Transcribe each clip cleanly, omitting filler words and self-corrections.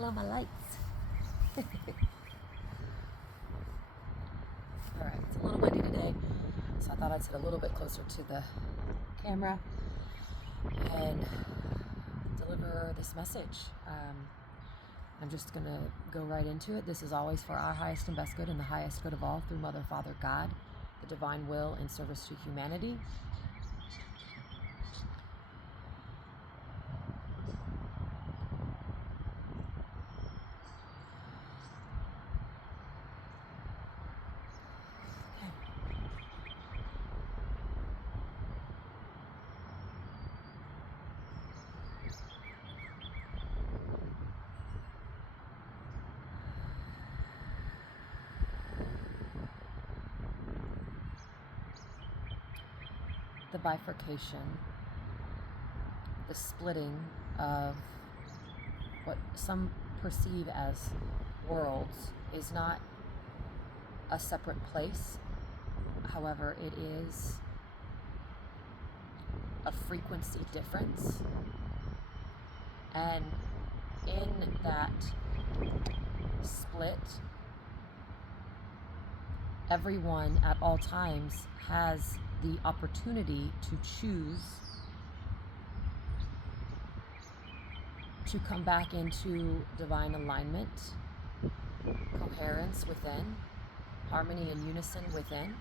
Hello, my lights. Alright, it's a little windy today, so I thought I'd sit a little bit closer to the camera and deliver this message. I'm just going to go right into it. This is always for our highest and best good and the highest good of all through Mother, Father, God, the divine will in service to humanity. The bifurcation, the splitting of what some perceive as worlds is not a separate place. However, it is a frequency difference. And in that split, everyone at all times has the opportunity to choose to come back into divine alignment, coherence within, harmony and unison within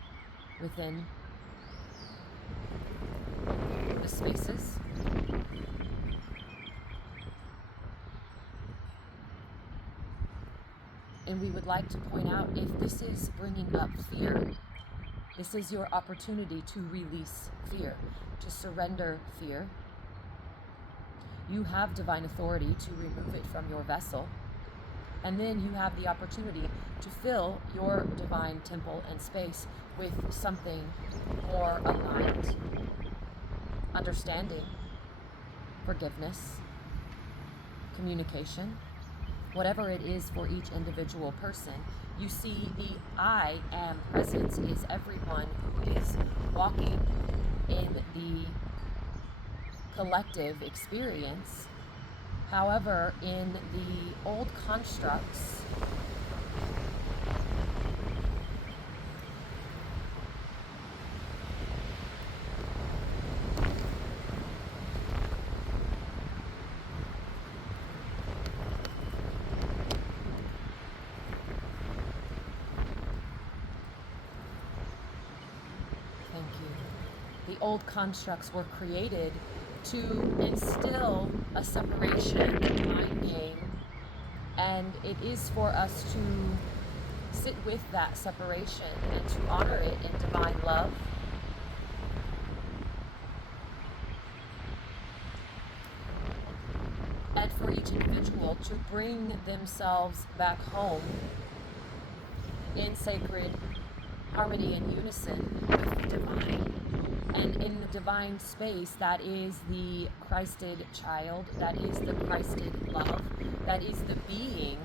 the spaces. And we would like to point out, if this is bringing up fear, this is your opportunity to release fear, to surrender fear. You have divine authority to remove it from your vessel. And then you have the opportunity to fill your divine temple and space with something more aligned. Understanding, forgiveness, communication, whatever it is for each individual person. You see, the I am presence is everyone who is walking in the collective experience. However, in the old constructs, old constructs were created to instill a separation mind game, and it is for us to sit with that separation and to honor it in divine love. And for each individual to bring themselves back home in sacred harmony and unison with the divine. And in the divine space, that is the Christed child, that is the Christed love, that is the being.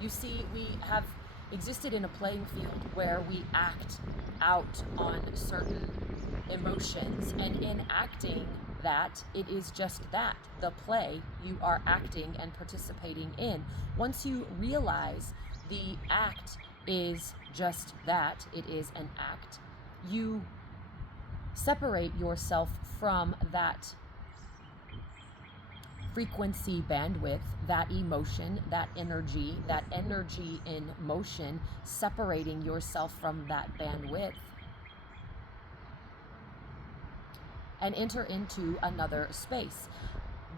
You see, we have existed in a playing field where we act out on certain emotions, and in acting that, it is just that, the play you are acting and participating in. Once you realize the act is just that, it is an act, you separate yourself from that frequency bandwidth, that emotion, that energy in motion, separating yourself from that bandwidth, and enter into another space.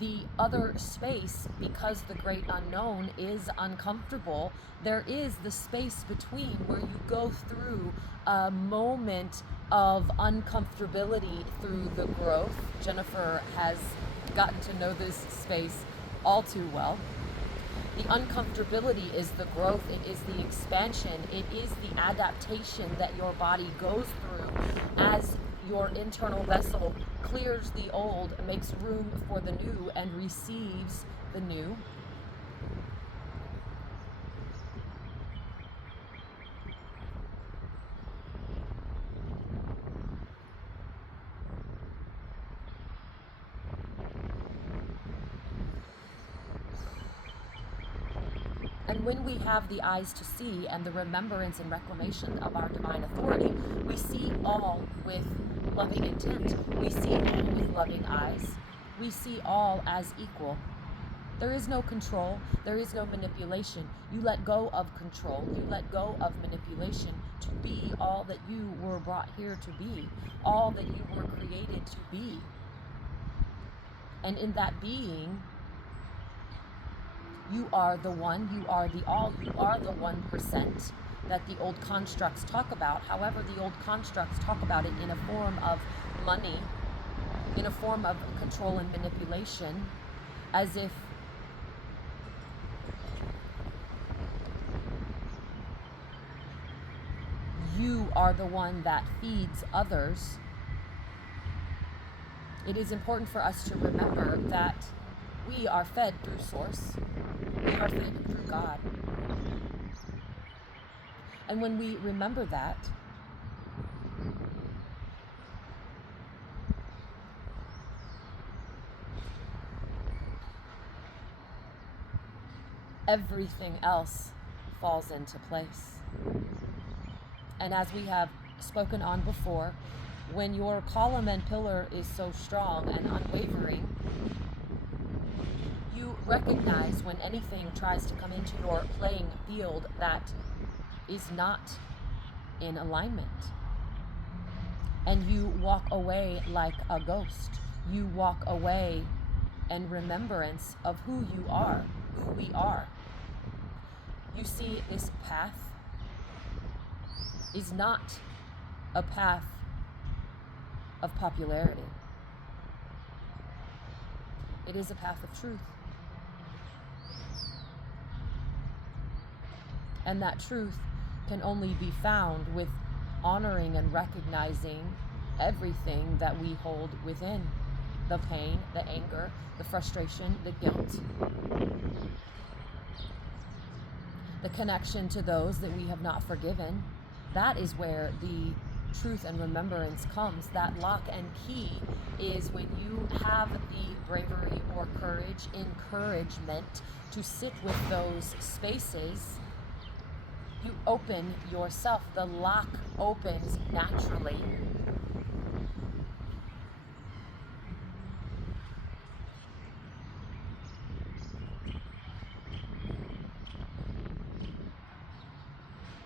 The other space, because the great unknown is uncomfortable, there is the space between where you go through a moment of uncomfortability through the growth. Jennifer has gotten to know this space all too well. The uncomfortability is the growth, it is the expansion, it is the adaptation that your body goes through as your internal vessel clears the old, makes room for the new, and receives the new. And when we have the eyes to see and the remembrance and reclamation of our divine authority, we see all with loving intent. We see all with loving eyes. We see all as equal. There is no control. There is no manipulation. You let go of control. You let go of manipulation to be all that you were brought here to be, all that you were created to be. And in that being, you are the one, you are the all, you are the 1% that the old constructs talk about. However, the old constructs talk about it in a form of money, in a form of control and manipulation, as if you are the one that feeds others. It is important for us to remember that we are fed through source. We are fed through God. And when we remember that, everything else falls into place. And as we have spoken on before, when your column and pillar is so strong and unwavering, you recognize when anything tries to come into your playing field that is not in alignment. And you walk away like a ghost. You walk away in remembrance of who you are, who we are. You see, this path is not a path of popularity. It is a path of truth. And that truth can only be found with honoring and recognizing everything that we hold within. The pain, the anger, the frustration, the guilt, the connection to those that we have not forgiven. That is where the truth and remembrance comes. That lock and key is when you have the bravery or courage, encouragement to sit with those spaces. You open yourself. The lock opens naturally.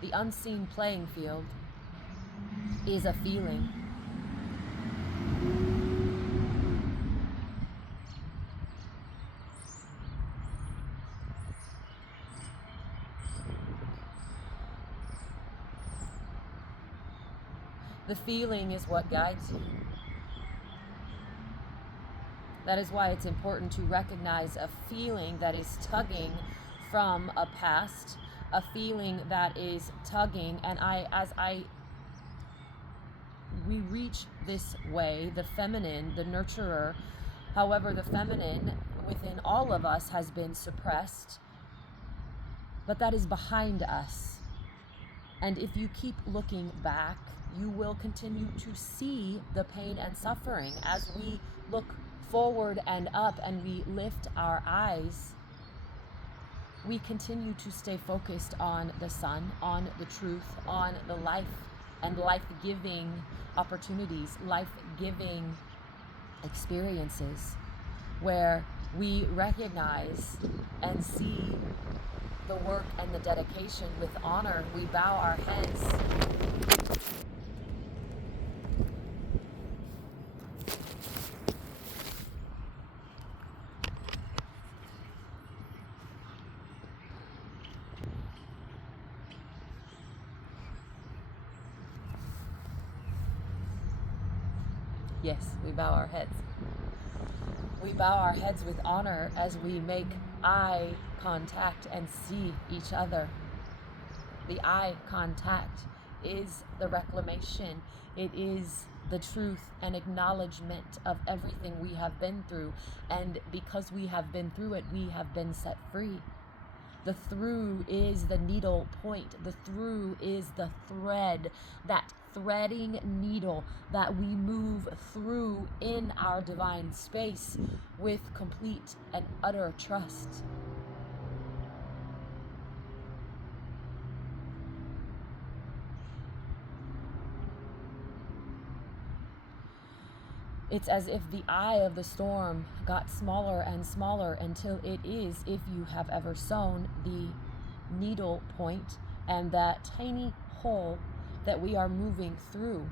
The unseen playing field is a feeling. The feeling is what guides you. That is why it's important to recognize a feeling that is tugging from a past, a feeling that is tugging, and we reach this way, the feminine, the nurturer. However, the feminine within all of us has been suppressed, but that is behind us. And if you keep looking back, you will continue to see the pain and suffering. As we look forward and up and we lift our eyes, we continue to stay focused on the sun, on the truth, on the life and life-giving opportunities, life-giving experiences, where we recognize and see the work and the dedication with honor. We bow our heads. Yes, we bow our heads. We bow our heads with honor as we make eye contact and see each other. The eye contact is the reclamation. It is the truth and acknowledgement of everything we have been through. And because we have been through it, we have been set free. The through is the needle point. The through is the thread, that threading needle that we move through in our divine space with complete and utter trust. It's as if the eye of the storm got smaller and smaller until it is, if you have ever sewn, the needle point and that tiny hole that we are moving through.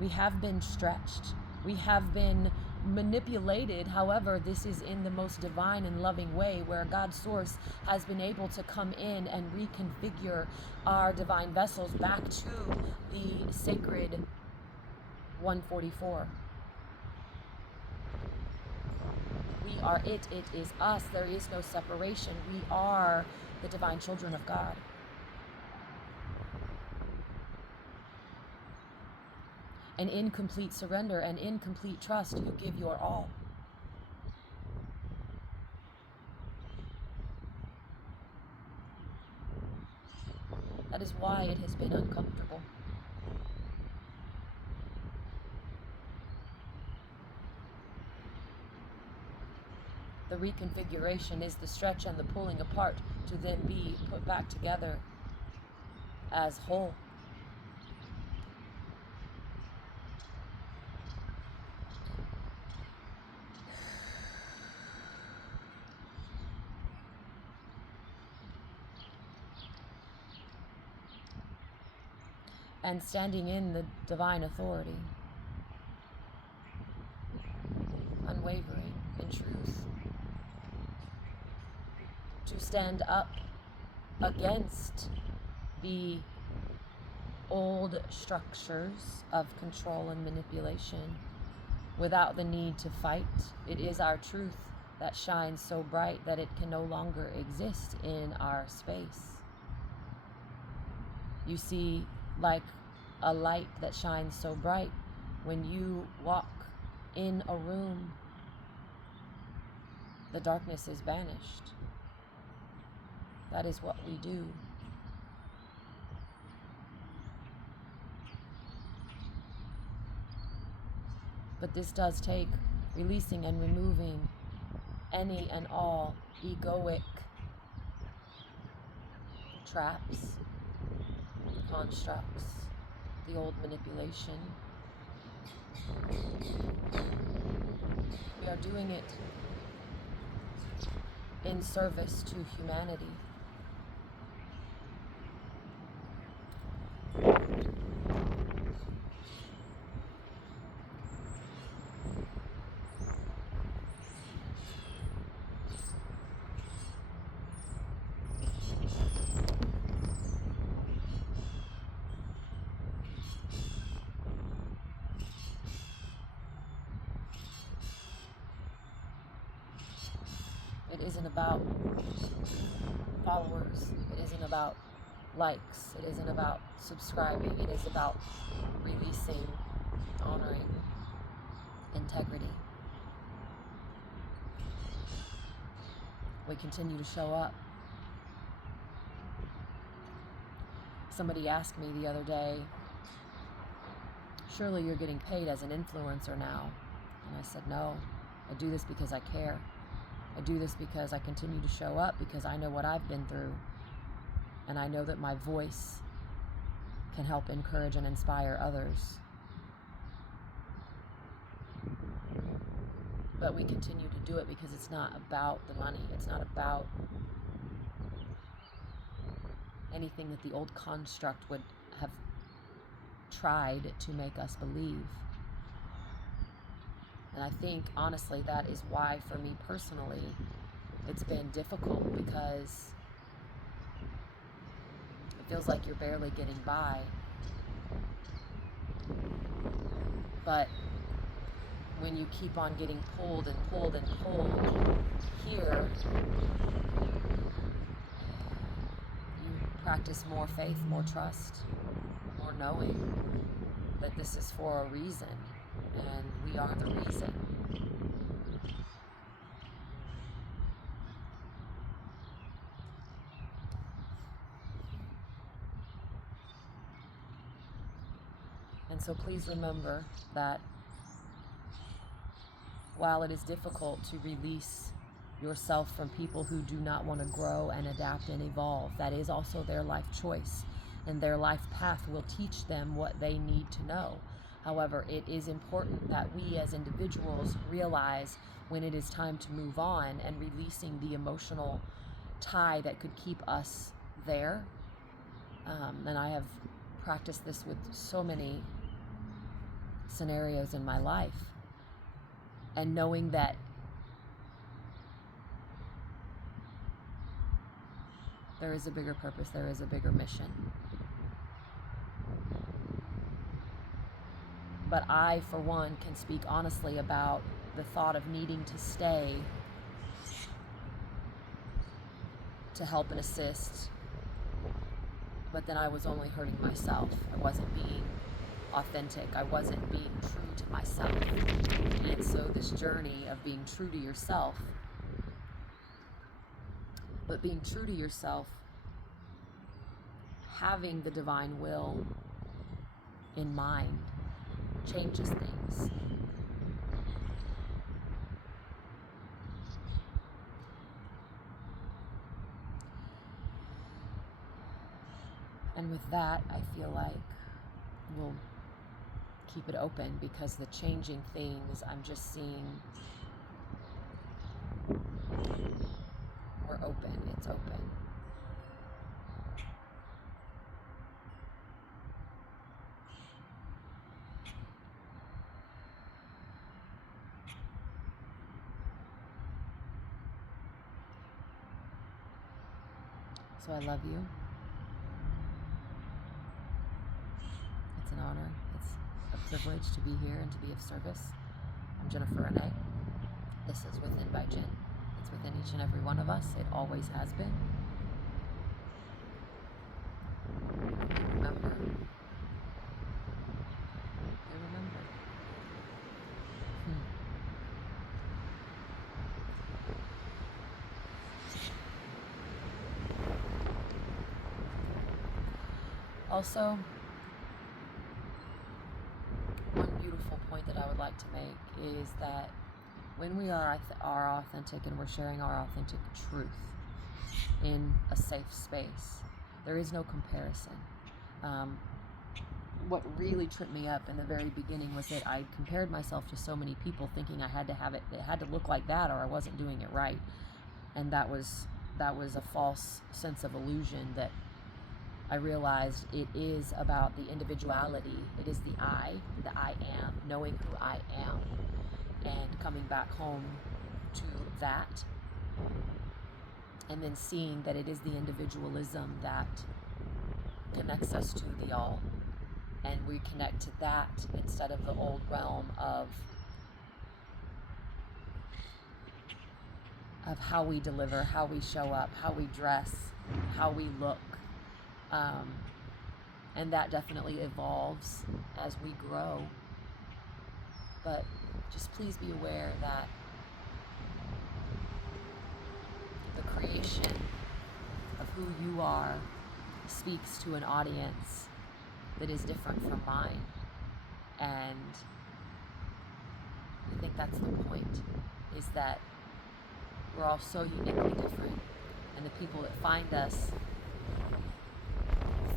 We have been stretched. We have been manipulated. However, this is in the most divine and loving way, where God's source has been able to come in and reconfigure our divine vessels back to the sacred 144. We are it is us. There is no separation. We are the divine children of God. And in complete surrender and in complete trust, you give your all. That is why it has been uncomfortable. The reconfiguration is the stretch and the pulling apart to then be put back together as whole. And standing in the divine authority, unwavering in truth, to stand up against the old structures of control and manipulation without the need to fight. It is our truth that shines so bright that it can no longer exist in our space. You see, like a light that shines so bright, when you walk in a room, the darkness is banished. That is what we do. But this does take releasing and removing any and all egoic traps, constructs, the old manipulation. We are doing it in service to humanity. It isn't about followers. It isn't about likes. It isn't about subscribing. It is about releasing, honoring, integrity. We continue to show up. Somebody asked me the other day, surely you're getting paid as an influencer now. And I said, no, I do this because I care. I do this because I continue to show up, because I know what I've been through. And I know that my voice can help encourage and inspire others. But we continue to do it because it's not about the money. It's not about anything that the old construct would have tried to make us believe. And I think, honestly, that is why, for me personally, it's been difficult, because it feels like you're barely getting by. But when you keep on getting pulled and pulled and pulled here, you practice more faith, more trust, more knowing that this is for a reason. And we are the reason. And so please remember that while it is difficult to release yourself from people who do not want to grow and adapt and evolve, that is also their life choice. And their life path will teach them what they need to know. However, it is important that we as individuals realize when it is time to move on and releasing the emotional tie that could keep us there. And I have practiced this with so many scenarios in my life. And knowing that there is a bigger purpose, there is a bigger mission. But I, for one, can speak honestly about the thought of needing to stay to help and assist. But then I was only hurting myself. I wasn't being authentic. I wasn't being true to myself. And so this journey of being true to yourself, but being true to yourself, having the divine will in mind, changes things. And with that, I feel like we'll keep it open, because the changing things I'm just seeing, we're open, it's open. So I love you. It's an honor. It's a privilege to be here and to be of service. I'm Jennifer Renee. This is Within by Jen. It's within each and every one of us. It always has been. Remember. I remember. Also, one beautiful point that I would like to make is that when we are authentic and we're sharing our authentic truth in a safe space, there is no comparison. What really tripped me up in the very beginning was that I compared myself to so many people, thinking I had to have it had to look like that, or I wasn't doing it right. And that was a false sense of illusion that I realized it is about the individuality. It is the I am, knowing who I am, and coming back home to that, and then seeing that it is the individualism that connects us to the all, and we connect to that instead of the old realm of how we deliver, how we show up, how we dress, how we look. And that definitely evolves as we grow. But just please be aware that the creation of who you are speaks to an audience that is different from mine. And I think that's the point, is that we're all so uniquely different. And the people that find us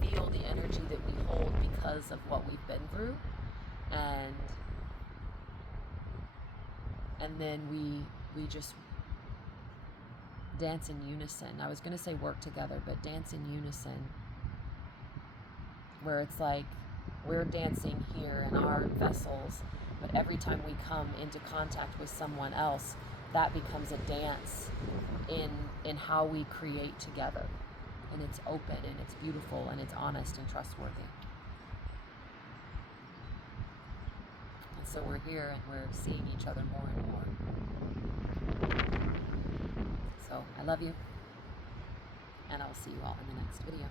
feel the energy that we hold because of what we've been through, and then we just dance in unison. I was going to say work together, but dance in unison, where it's like we're dancing here in our vessels, but every time we come into contact with someone else, that becomes a dance in how we create together. And it's open, and it's beautiful, and it's honest and trustworthy. And so we're here, and we're seeing each other more and more. So I love you, and I'll see you all in the next video.